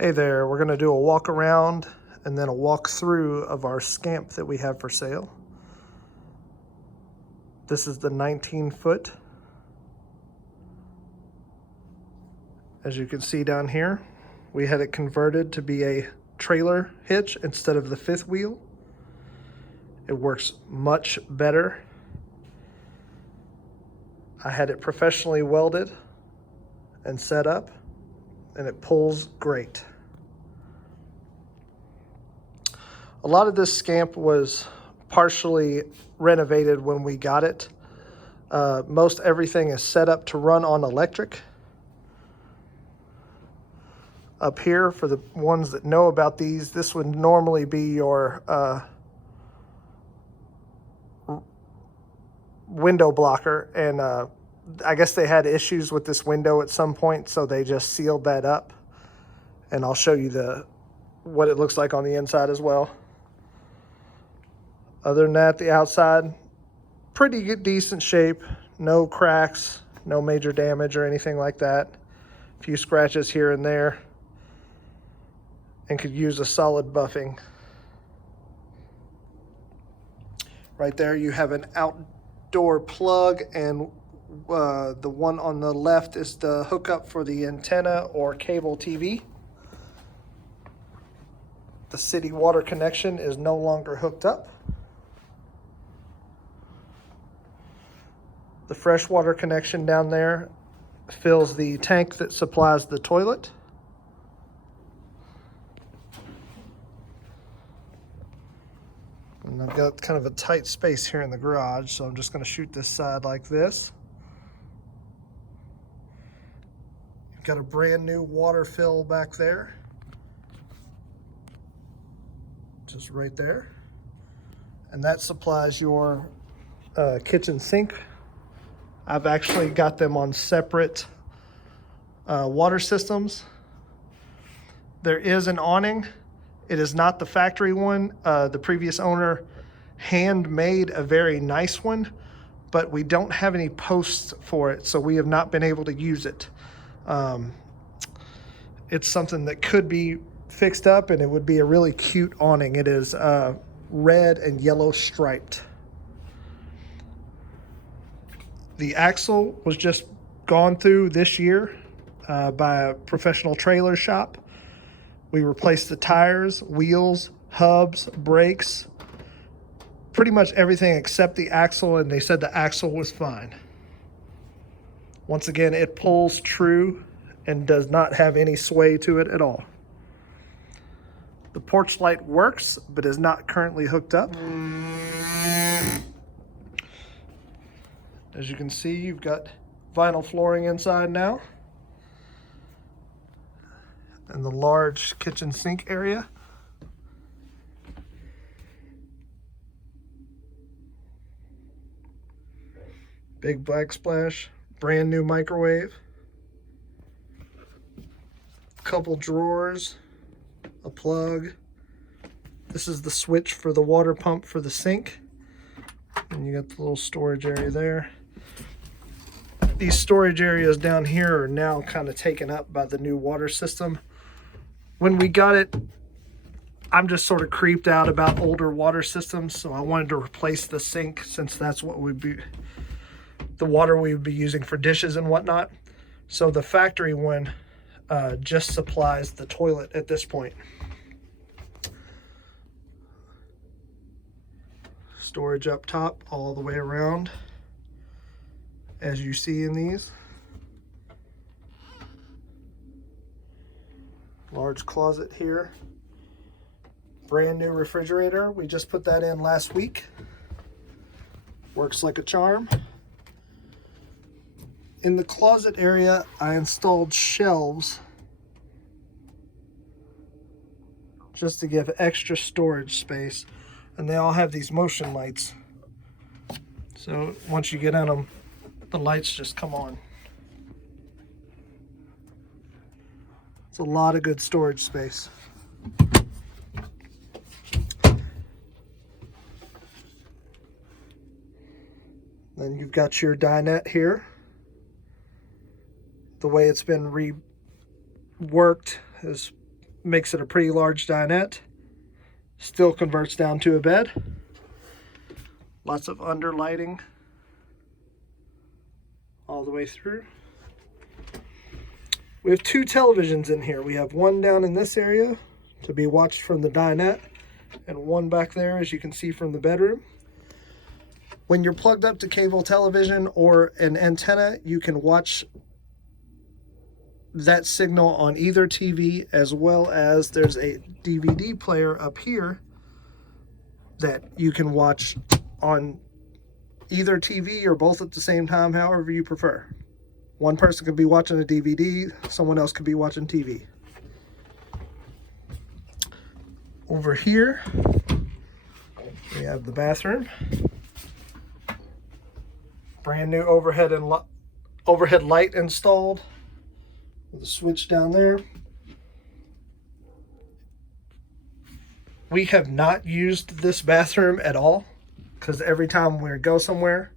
Hey there, we're going to do a walk around and then a walk through of our Scamp that we have for sale. This is the 19-foot. As you can see down here, we had it converted to be a trailer hitch instead of the fifth wheel. It works much better. I had it professionally welded and set up, and it pulls great. A lot of this Scamp was partially renovated when we got it. Most everything is set up to run on electric. Up here, for the ones that know about these, this would normally be your window blocker, and I guess they had issues with this window at some point, so they just sealed that up. And I'll show you what it looks like on the inside as well. Other than that, the outside, pretty good, decent shape. No cracks, no major damage or anything like that. A few scratches here and there, and could use a solid buffing. Right there you have an outdoor plug, and the one on the left is the hookup for the antenna or cable TV. The city water connection is no longer hooked up. The freshwater connection down there fills the tank that supplies the toilet. And I've got kind of a tight space here in the garage, so I'm just going to shoot this side like this. You've got a brand new water fill back there. Just right there. And that supplies your kitchen sink. I've actually got them on separate water systems. There is an awning. It is not the factory one. The previous owner handmade a very nice one, but we don't have any posts for it, so we have not been able to use it. It's something that could be fixed up, and it would be a really cute awning. It is red and yellow striped. The axle was just gone through this year by a professional trailer shop. We replaced the tires, wheels, hubs, brakes, pretty much everything except the axle, and they said the axle was fine. Once again, it pulls true and does not have any sway to it at all. The porch light works, but is not currently hooked up. As you can see, you've got vinyl flooring inside now. And the large kitchen sink area. Big backsplash, brand new microwave. Couple drawers, a plug. This is the switch for the water pump for the sink. And you got the little storage area there. These storage areas down here are now kind of taken up by the new water system. When we got it, I'm just sort of creeped out about older water systems, so I wanted to replace the sink, since that's what would be the water we would be using for dishes and whatnot. So the factory one just supplies the toilet at this point. Storage up top all the way around, as you see in these. Large closet here. Brand new refrigerator. We just put that in last week. Works like a charm. In the closet area, I installed shelves just to give extra storage space. And they all have these motion lights. So once you get in them, the lights just come on. It's a lot of good storage space. Then you've got your dinette here. The way it's been reworked is makes it a pretty large dinette. Still converts down to a bed. Lots of under lighting all the way through. We have 2 televisions in here. We have one down in this area to be watched from the dinette, and one back there, as you can see, from the bedroom. When you're plugged up to cable television or an antenna, you can watch that signal on either TV, as well as there's a DVD player up here that you can watch on either TV or both at the same time, however you prefer. One person could be watching a DVD, someone else could be watching TV. Over here, we have the bathroom. Brand new overhead light installed with a switch down there. We have not used this bathroom at all because every time we go somewhere,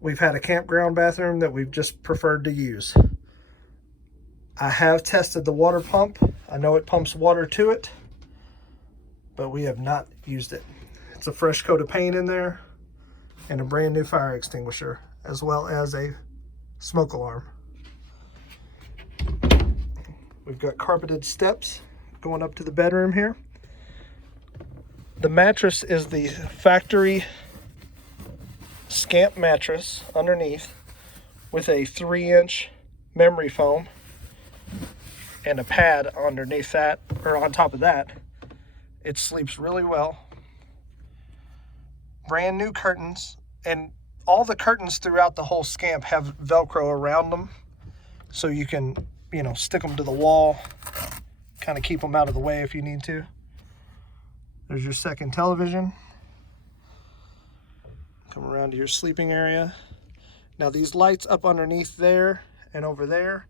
we've had a campground bathroom that we've just preferred to use. I have tested the water pump. I know it pumps water to it, but we have not used it. It's a fresh coat of paint in there and a brand new fire extinguisher, as well as a smoke alarm. We've got carpeted steps going up to the bedroom here. The mattress is the factory Scamp mattress underneath with a 3-inch memory foam and a pad underneath that, or on top of that. It sleeps really well. Brand new curtains, and all the curtains throughout the whole Scamp have Velcro around them, so you can, stick them to the wall, kind of keep them out of the way if you need to. There's your second television. Come around to your sleeping area. Now these lights up underneath there and over there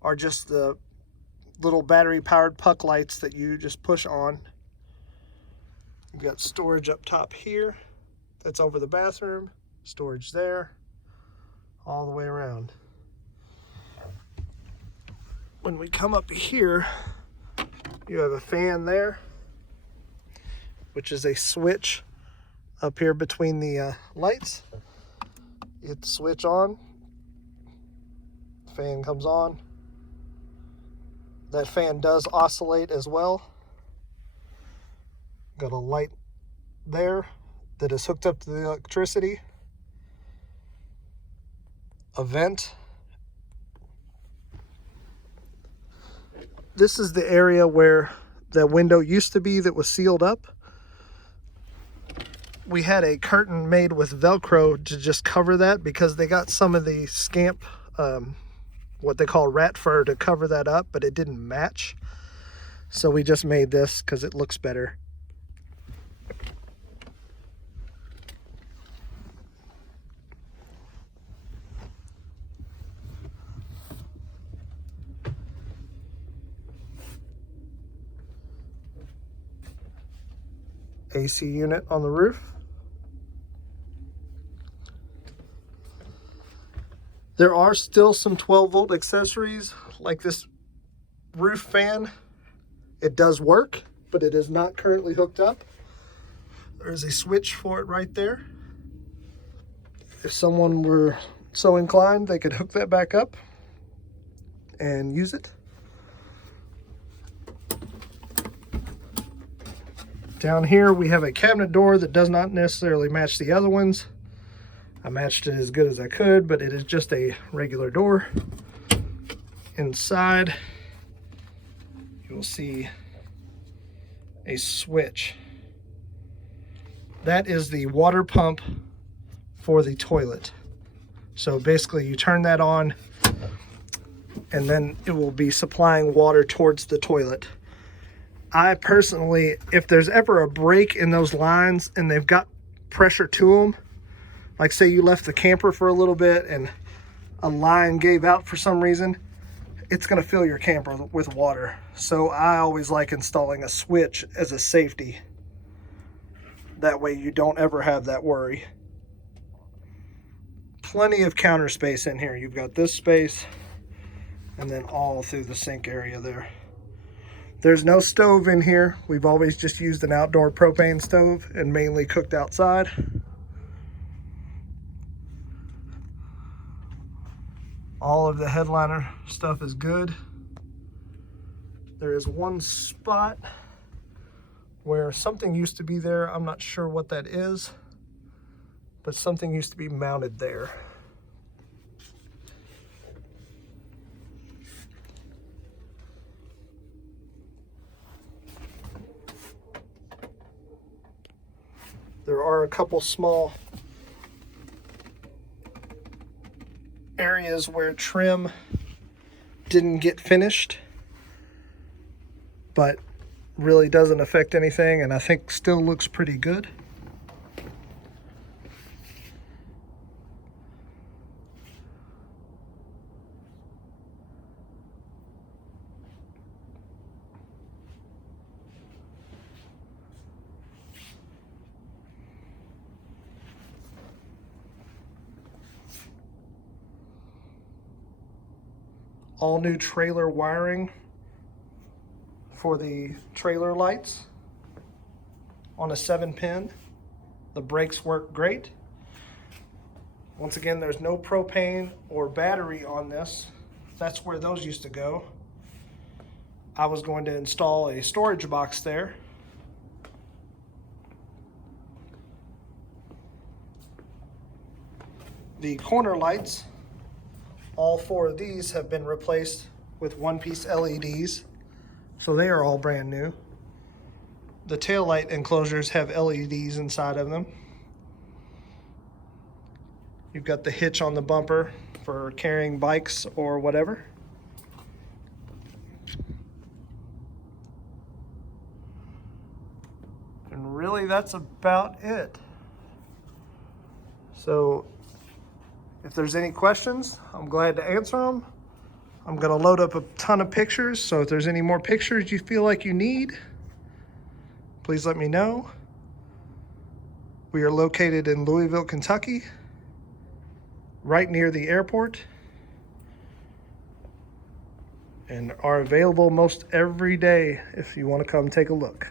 are just the little battery powered puck lights that you just push on. You've got storage up top here. That's over the bathroom. Storage there. All the way around. When we come up here, you have a fan there, which is a switch up here between the lights. You hit the switch on, the fan comes on. That fan does oscillate as well. Got a light there that is hooked up to the electricity. A vent. This is the area where the window used to be that was sealed up. We had a curtain made with Velcro to just cover that because they got some of the Scamp, what they call rat fur, to cover that up, but it didn't match. So we just made this because it looks better. AC unit on the roof. There are still some 12-volt accessories like this roof fan. It does work, but it is not currently hooked up. There's a switch for it right there. If someone were so inclined, they could hook that back up and use it. Down here we have a cabinet door that does not necessarily match the other ones. I matched it as good as I could, but it is just a regular door. Inside, you will see a switch. That is the water pump for the toilet. So basically you turn that on and then it will be supplying water towards the toilet. I personally, if there's ever a break in those lines and they've got pressure to them, like say you left the camper for a little bit and a line gave out for some reason, it's going to fill your camper with water. So I always like installing a switch as a safety. That way you don't ever have that worry. Plenty of counter space in here. You've got this space and then all through the sink area there. There's no stove in here. We've always just used an outdoor propane stove and mainly cooked outside. All of the headliner stuff is good. There is one spot where something used to be there. I'm not sure what that is, but something used to be mounted there. There are a couple small areas where trim didn't get finished, but really doesn't affect anything, and I think still looks pretty good. All new trailer wiring for the trailer lights on a 7-pin. The brakes work great. Once again, there's no propane or battery on this. That's where those used to go. I was going to install a storage box there. The corner lights, all 4 of these have been replaced with one-piece LEDs, so they are all brand new. The taillight enclosures have LEDs inside of them. You've got the hitch on the bumper for carrying bikes or whatever. And really, that's about it. So if there's any questions, I'm glad to answer them. I'm gonna load up a ton of pictures, so if there's any more pictures you feel like you need, please let me know. We are located in Louisville, Kentucky, right near the airport, and are available most every day if you want to come take a look.